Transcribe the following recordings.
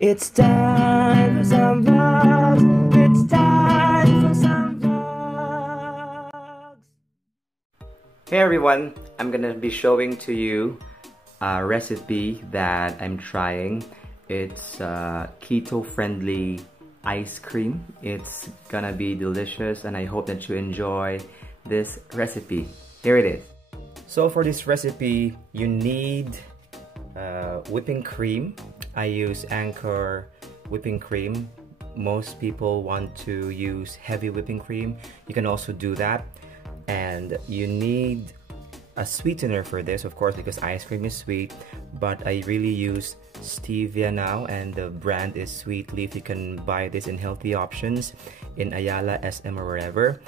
It's time for some vlogs. It's time for some vlogs. Hey everyone, I'm gonna be showing to you a recipe that I'm trying. It's keto-friendly ice cream. It's gonna be delicious and I hope that you enjoy this recipe. Here it is. So for this recipe, you need whipping cream. I use Anchor whipping cream. Most people want to use heavy whipping cream. You can also do that. And you need a sweetener for this, of course, because ice cream is sweet. But I really use stevia now, and the brand is Sweet Leaf. You can buy this in healthy options in Ayala, SM, or wherever,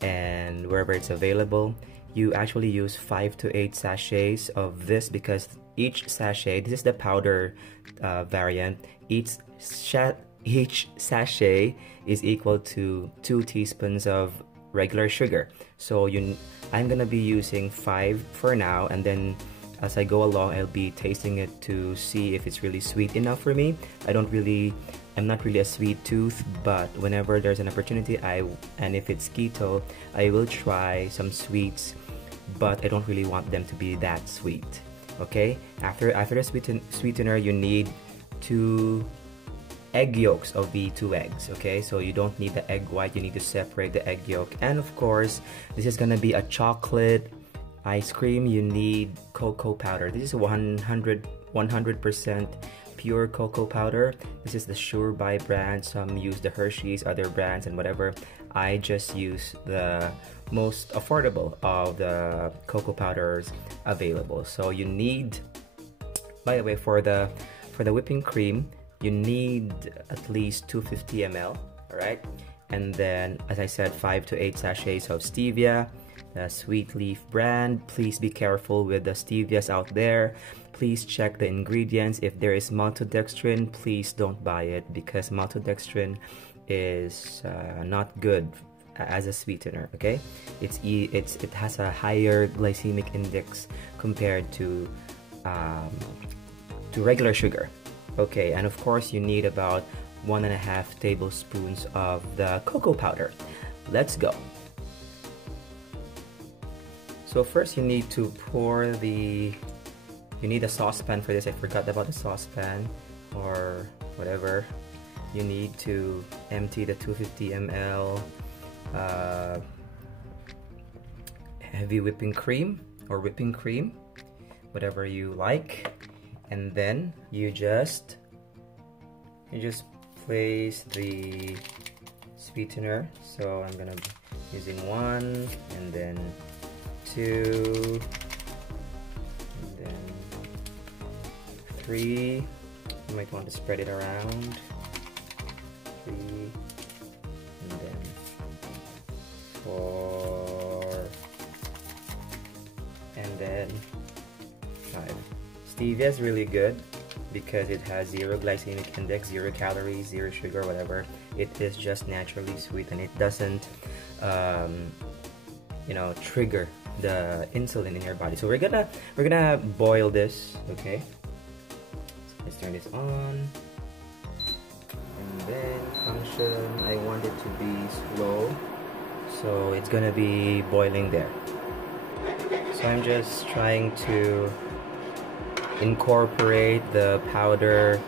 and wherever it's available. You actually use 5 to 8 sachets of this because each sachet, this is the powder variant, each sachet is equal to 2 teaspoons of regular sugar. So I'm gonna be using 5 for now, and then as I go along I'll be tasting it to see if it's really sweet enough for me. I'm not really a sweet tooth, but whenever there's an opportunity, and if it's keto, I will try some sweets, but I don't really want them to be that sweet. Okay, after the sweetener, you need 2 egg yolks of the 2 eggs. Okay, so you don't need the egg white, you need to separate the egg yolk. And of course, this is gonna be a chocolate ice cream. You need cocoa powder. This is 100% pure cocoa powder. This is the Sure Buy brand. Some use the Hershey's, other brands, and whatever. I just use the most affordable of the cocoa powders available. So you need, by the way, for the whipping cream, you need at least 250 ml, all right? And then, as I said, 5 to 8 sachets of stevia, the Sweet Leaf brand. Please be careful with the stevias out there. Please check the ingredients. If there is maltodextrin, please don't buy it, because maltodextrin is not good as a sweetener. Okay, it has a higher glycemic index compared to regular sugar. Okay, and of course you need about 1.5 tablespoons of the cocoa powder. Let's go. So first you need to you need a saucepan for this. I forgot about the saucepan or whatever. You need to empty the 250 ml heavy whipping cream or whipping cream, whatever you like, and then you just place the sweetener. So I'm gonna be using 1, and then 2, and then 3. You might want to spread it around. 3, and then 4, and then 5. Stevia is really good because it has 0 glycemic index, 0 calories, 0 sugar, whatever. It is just naturally sweet, and it doesn't trigger the insulin in your body. So we're gonna boil this. Okay, so let's turn this on, and then function, I want it to be slow, so it's gonna be boiling there. So I'm just trying to incorporate the powder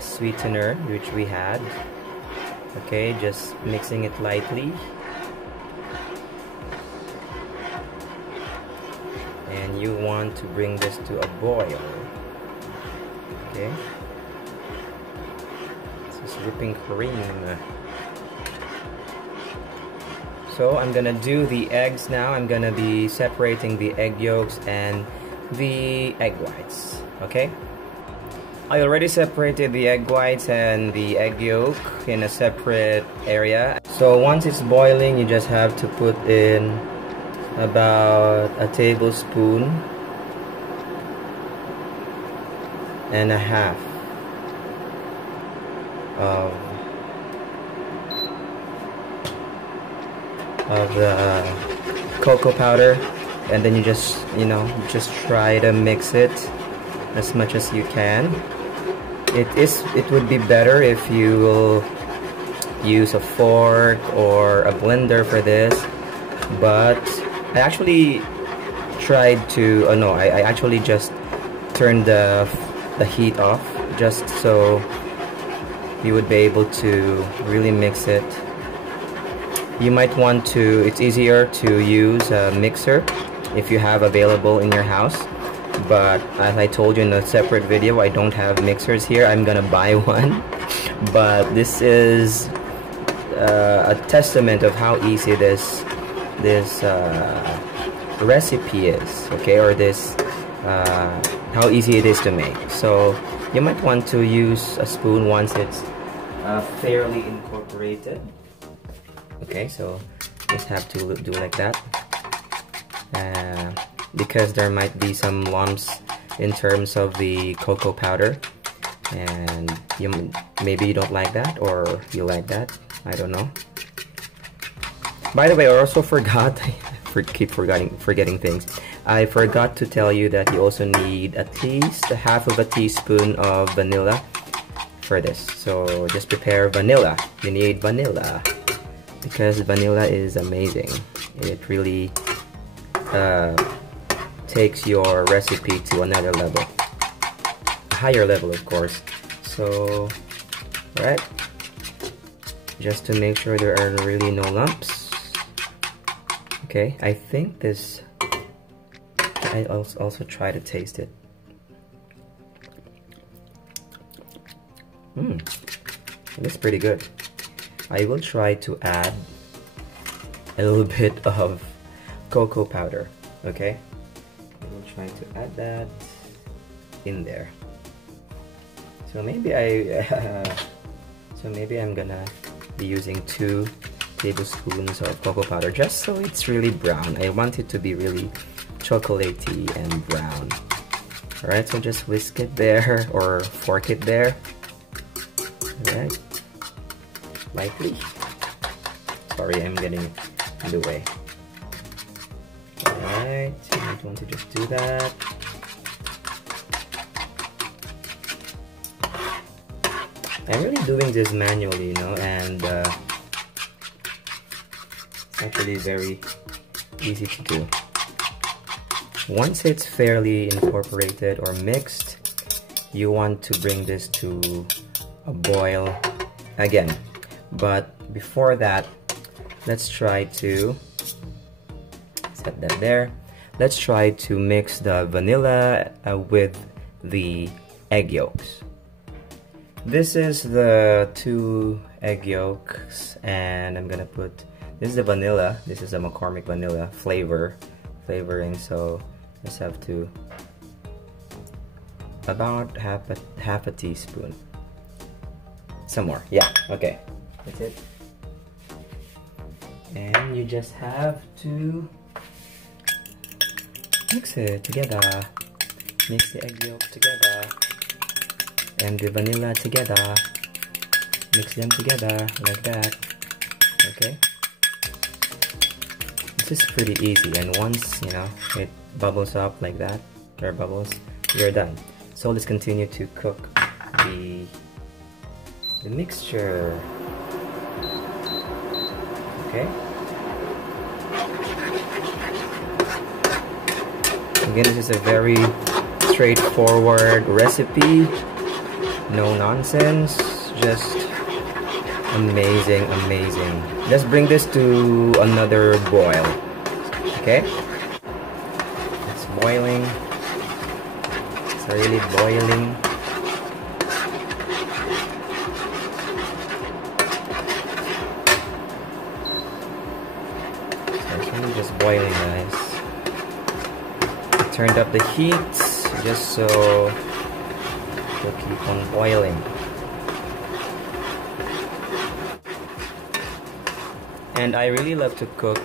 sweetener which we had. Okay, just mixing it lightly, and you want to bring this to a boil. Okay, this is whipping cream. So I'm gonna do the eggs now. I'm gonna be separating the egg yolks and the egg whites. Okay, I already separated the egg whites and the egg yolk in a separate area. So once it's boiling, you just have to put in about 1.5 tablespoons of the cocoa powder, and then you just try to mix it as much as you can. It would be better if you will use a fork or a blender for this, but I actually tried to no, I actually just turned the heat off just so you would be able to really mix it. You might want to, it's easier to use a mixer if you have available in your house, but as I told you in a separate video, I don't have mixers here. I'm gonna buy one. But this is a testament of how easy this recipe is, okay, or this how easy it is to make. So you might want to use a spoon once it's fairly incorporated. Okay, so just have to do like that, because there might be some lumps in terms of the cocoa powder, and maybe you don't like that, or you like that, I don't know. By the way, I also forgot, keep forgetting things. I forgot to tell you that you also need at least a half of a teaspoon of vanilla for this. So just prepare vanilla. You need vanilla because vanilla is amazing. It really takes your recipe to another level, a higher level, of course. So, right, just to make sure there are really no lumps. Okay, I think this, I also try to taste it. It's pretty good. I will try to add a little bit of cocoa powder. Okay, I will try to add that in there. So maybe I'm gonna be using 2 tablespoons of cocoa powder just so it's really brown. I want it to be really chocolatey and brown. Alright, so just whisk it there or fork it there. Alright, lightly. Sorry, I'm getting in the way. Alright, you might want to just do that. I'm really doing this manually, you know, and it's actually very easy to do. Once it's fairly incorporated or mixed, you want to bring this to a boil again. But before that, let's try to set that there. Let's try to mix the vanilla with the egg yolks. This is the 2 egg yolks, and I'm gonna put, this is the vanilla, this is a McCormick vanilla flavoring, so just have to, about half a teaspoon. Some more, yeah, okay, that's it. And you just have to mix it together. Mix the egg yolk together and the vanilla together. Mix them together like that. Okay, this is pretty easy, and once you know it bubbles up like that, or bubbles, you're done. So let's continue to cook the mixture. Okay, again, this is a very straightforward recipe. No nonsense, just amazing, amazing. Let's bring this to another boil. Okay, it's boiling, it's really boiling. So it's really just boiling, guys. I turned up the heat just so to keep on boiling. And I really love to cook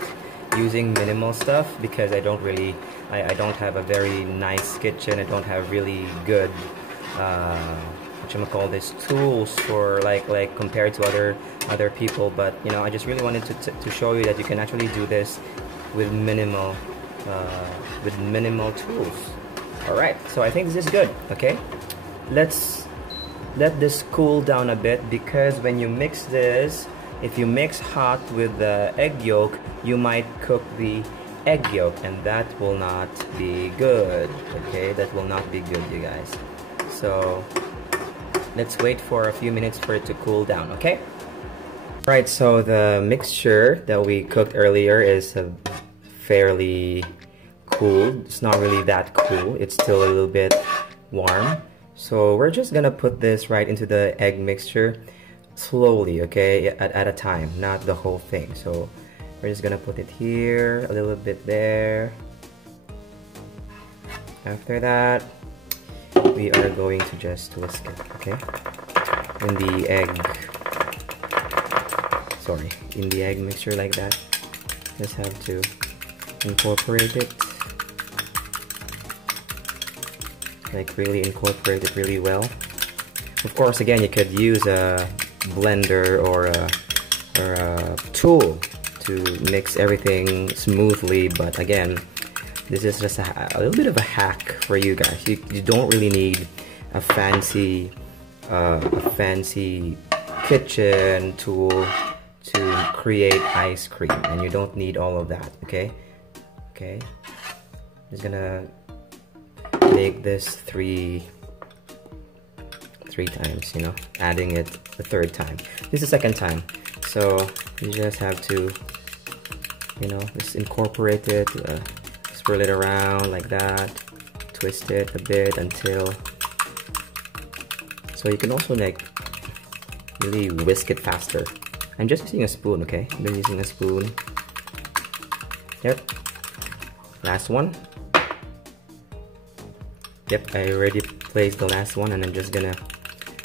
using minimal stuff because I don't have a very nice kitchen. I don't have really good tools for like compared to other people, but you know, I just really wanted to show you that you can actually do this with minimal tools. Alright, so I think this is good. Okay, let's let this cool down a bit, because when you mix this, if you mix hot with the egg yolk, you might cook the egg yolk, and that will not be good. Okay, that will not be good, you guys. So let's wait for a few minutes for it to cool down. Okay. Right, so the mixture that we cooked earlier is fairly cool. It's not really that cool. It's still a little bit warm. So we're just gonna put this right into the egg mixture slowly, okay, at a time, not the whole thing. So we're just gonna put it here, a little bit there. After that, we are going to just whisk it, okay, in the egg mixture like that. Just have to incorporate it, like really incorporate it really well. Of course, again, you could use a blender or a tool to mix everything smoothly, but again, this is just a little bit of a hack for you guys. You don't really need a fancy kitchen tool to create ice cream, and you don't need all of that. Okay, just gonna make this three times, you know, adding it the third time. This is the second time, so you just have to, you know, just incorporate it, swirl it around like that, twist it a bit until, so you can also like really whisk it faster. I'm just using a spoon, okay? I'm just using a spoon. Yep. Last one. Yep, I already placed the last one, and I'm just gonna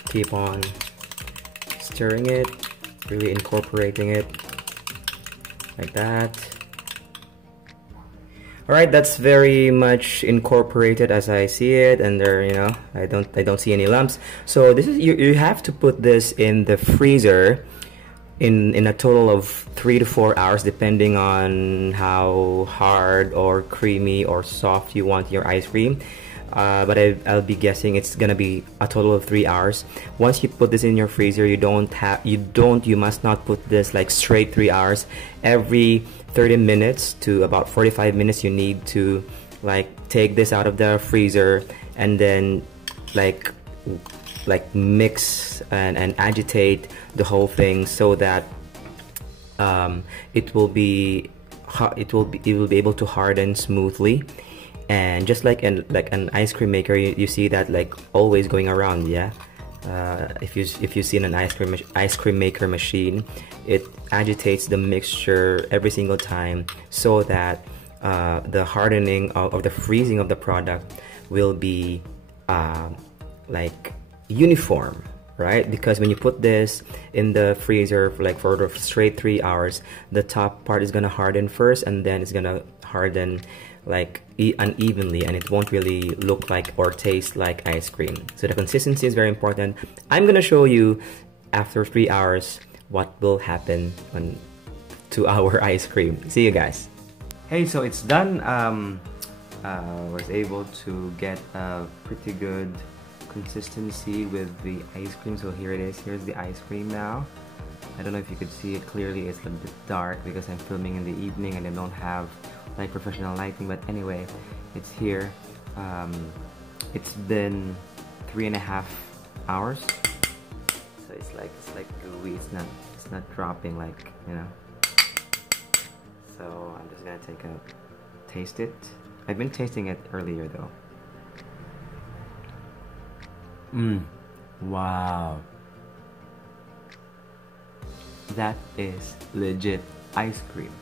keep on stirring it, really incorporating it like that. Alright, that's very much incorporated as I see it, and there, you know, I don't see any lumps. So this is, you have to put this in the freezer in a total of 3 to 4 hours, depending on how hard or creamy or soft you want your ice cream. But I'll be guessing it's gonna be a total of 3 hours. Once you put this in your freezer, you must not put this like straight 3 hours. Every 30 minutes to about 45 minutes, you need to like take this out of the freezer and then like mix and agitate the whole thing, so that it will be able to harden smoothly. And just like an ice cream maker, you see that like always going around, yeah. If you see an ice cream maker machine, it agitates the mixture every single time, so that the hardening of the freezing of the product will be like uniform, right? Because when you put this in the freezer for straight 3 hours, the top part is gonna harden first, and then it's gonna harden like unevenly, and it won't really look like or taste like ice cream. So the consistency is very important. I'm gonna show you after 3 hours what will happen to our ice cream. See you guys. Hey, so it's done. Was able to get a pretty good consistency with the ice cream. So here it is. Here's the ice cream now. I don't know if you could see it clearly. It's a bit dark because I'm filming in the evening and I don't have like professional lighting, but anyway, it's here. It's been 3.5 hours, so it's like gooey. It's not dropping, like, you know. So I'm just gonna take a taste it. I've been tasting it earlier though. Wow, that is legit ice cream.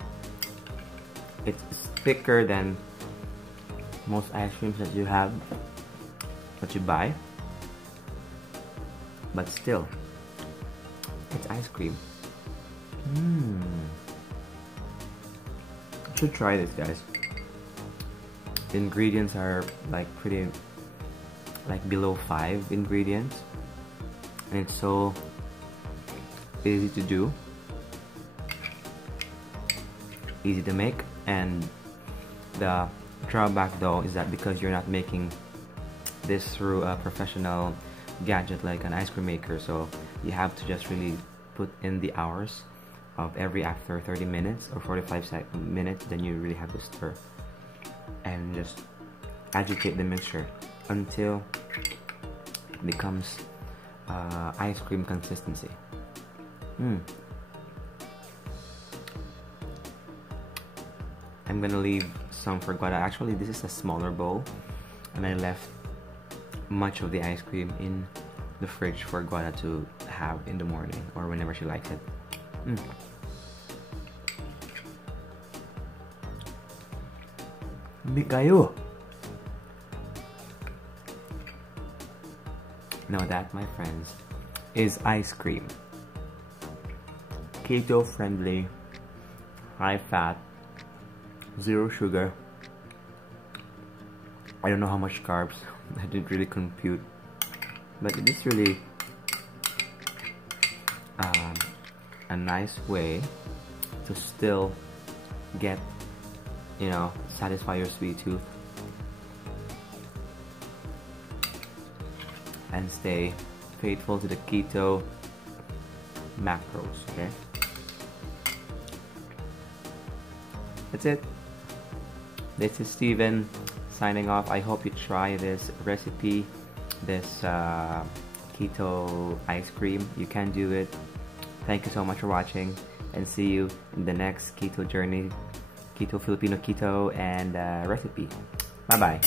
It's thicker than most ice creams that you buy, but still, it's ice cream. You should try this, guys. The ingredients are like pretty, like below 5 ingredients, and it's so easy to do, easy to make. And the drawback though is that because you're not making this through a professional gadget like an ice cream maker, so you have to just really put in the hours of every after 30 minutes or 45 minutes, then you really have to stir and just agitate the mixture until it becomes ice cream consistency. I'm gonna leave some for Guada. Actually, this is a smaller bowl, and I left much of the ice cream in the fridge for Guada to have in the morning or whenever she likes it. Big kayo. Now that, my friends, is ice cream. Keto friendly, high fat, zero sugar. I don't know how much carbs. I didn't really compute, but it is really a nice way to still get, you know, satisfy your sweet tooth and stay faithful to the keto macros. Okay, that's it. This is Steven signing off. I hope you try this recipe, this keto ice cream. You can do it. Thank you so much for watching, and see you in the next keto journey, keto Filipino keto and recipe. Bye bye.